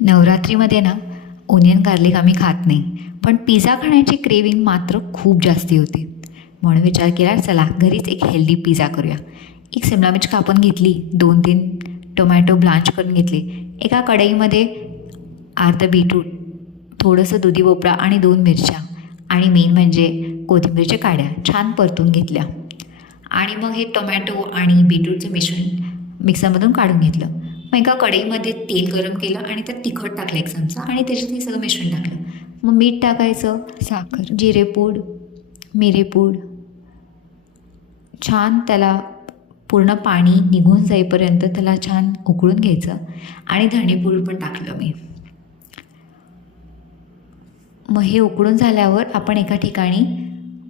नवरात्रीमध्ये ना onion garlic आम्ही खात नाही, पण पिझ्झा खाण्याची क्रेविंग मात्र खूप जास्ती होते. म्हणून विचार केला चला घरीच एक हेल्दी पिझ्झा करूया. एक शिमला मिर्च कापून घेतली, 2-3 टोमॅटो ब्लांच करून घेतले, एका कढईमध्ये अर्धा बीटरूट, थोडंसं दुधी भोपळा आणि 2 मिरच्या आणि मेन म्हणजे कोथिंबीरच्या काड्या छान परतून घेतल्या. आणि मग हे टोमॅटो आणि बीटरूटचं मिश्रण मिक्सरमधून काढून घेतलं. मग एका कढईमध्ये तेल गरम केलं आणि त्यात तिखट टाकलं 1 चमचा आणि त्याच्यात हे सगळं मिश्रण टाकलं. मग मीठ टाकायचं, साखर, जिरेपूड, मिरेपूड, छान त्याला पूर्ण पाणी निघून जाईपर्यंत त्याला छान उकळून घ्यायचं आणि धणेपूड पण टाकलं मी. मग हे उकळून झाल्यावर आपण एका ठिकाणी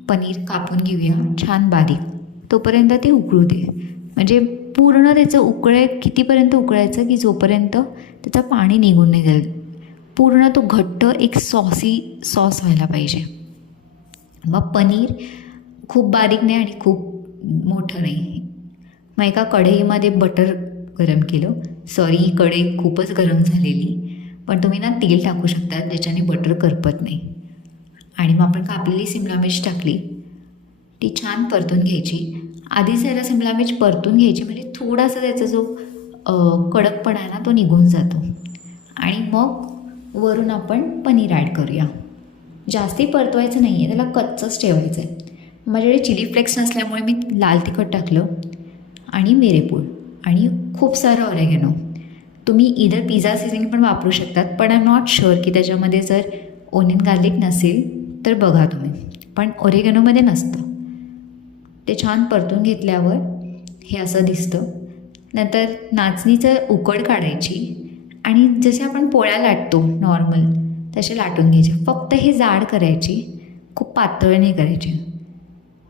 पनीर कापून घेऊया छान बारीक. तोपर्यंत ते उकळू दे, म्हणजे पूर्ण त्याचं कितीपर्यंत उकळायचं की जोपर्यंत त्याचं पाणी निघून नाही जाईल. पूर्ण तो घट्ट एक सॉस व्हायला पाहिजे. मग पनीर खूप बारीक नाही आणि खूप मोठं नाही. मग एका कढईमध्ये बटर गरम केलं. सॉरी, कढई खूपच गरम झालेली, पण तुम्ही ना तेल टाकू शकता ज्याच्याने बटर करपत नाही. आणि मग आपण कापलेली शिमला मिर्च टाकली, ती छान परतून घ्यायची. आधीच याला शिमला मिर्च परतून घ्यायची, म्हणजे थोडासा त्याचा जो कडकपणा आहे ना तो निघून जातो. आणि मग वरून आपण पनीर ॲड करूया. जास्ती परतवायचं नाही आहे, त्याला कच्चंच ठेवायचं आहे. माझ्याकडे चिली फ्लेक्स नसल्यामुळे मी लाल तिखट टाकलं आणि मिरेपूड आणि खूप सारं ऑरेगॅनो. तुम्ही इधर पिझ्झा सिझनिंग पण वापरू शकतात, पण आय एम नॉट शुअर की त्याच्यामध्ये जर ओनियन गार्लिक नसेल तर बघा तुम्ही, पण ऑरेगॅनोमध्ये नसतं. ते छान परतून घेतल्यावर हे असं दिसतं. नंतर नाचणीचं उकड काढायची आणि जसे आपण पोळ्या लाटतो नॉर्मल तसे लाटून घ्यायचे. फक्त हे जाड करायची, खूप पातळ नाही करायची.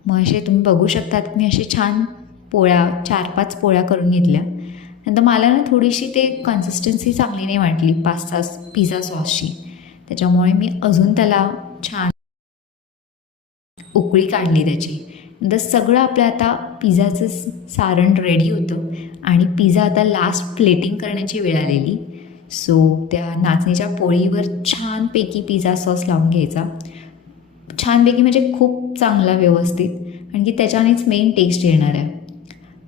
मग असे तुम्ही बघू शकतात मी असे छान पोळ्या 4-5 पोळ्या करून घेतल्या. नंतर मला ना थोडीशी ते कन्सिस्टन्सी चांगली नाही वाटली पिझ्झा सॉसची, त्याच्यामुळे मी अजून त्याला छान उकळी काढली त्याची. नंतर सगळं आपलं आता पिझ्झाचं सारण रेडी होतं आणि पिझ्झा आता लास्ट प्लेटिंग करण्याची वेळ आलेली. सो त्या नाचणीच्या पोळीवर छानपैकी पिझ्झा सॉस लावून घ्यायचा. छानपैकी म्हणजे खूप चांगला व्यवस्थित, कारण की त्याच्यानेच मेन टेस्ट येणार आहे.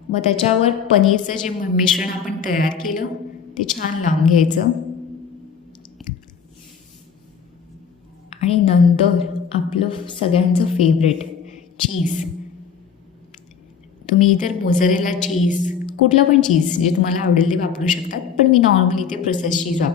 मग त्याच्यावर पनीरचं जे मिश्रण आपण तयार केलं ते छान लावून घ्यायचं. आणि नंतर आपलं सगळ्यांचं फेवरेट चीज. तुम्ही इतर मोझरेला चीज, कुठलं पण चीज जे तुम्हाला आवडेल ते वापरू शकतात, पण मी नॉर्मली ते प्रोसेस चीज वापरते.